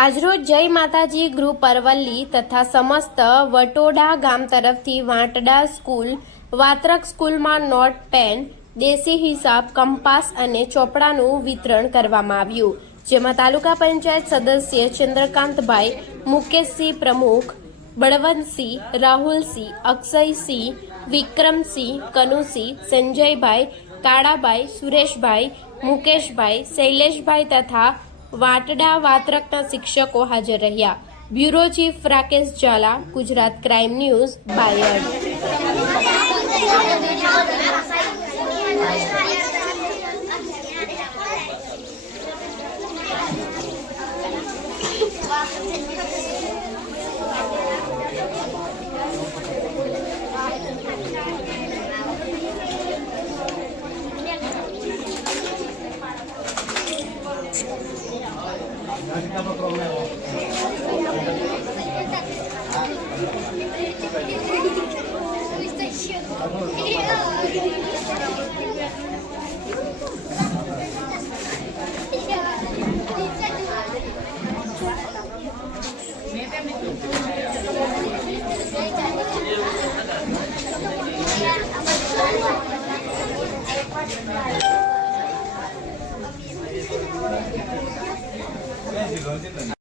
આજરોજ જય માતાજી ગ્રુપ અરવલ્લી તથા સમસ્ત વટોડા ગામ તરફથી વાંટડા સ્કૂલ વાત્રક સ્કૂલમાં નોટ પેન દેશી હિસાબ કંપાસ અને ચોપડાનું વિતરણ કરવામાં આવ્યું, જેમાં તાલુકા પંચાયત સદસ્ય ચંદ્રકાંતભાઈ, મુકેશસિંહ પ્રમુખ, બળવંતસિંહ, રાહુલસિંહ, અક્ષયસિંહ, વિક્રમસિંહ, કનુસિંહ, સંજયભાઈ, કાળાભાઈ, સુરેશભાઈ, મુકેશભાઈ, શૈલેષભાઈ તથા વાટડા વાત્રકના શિક્ષકો હાજર રહ્યા। Bureau chief Rakesh Jhala, Gujarat crime news, Bayad.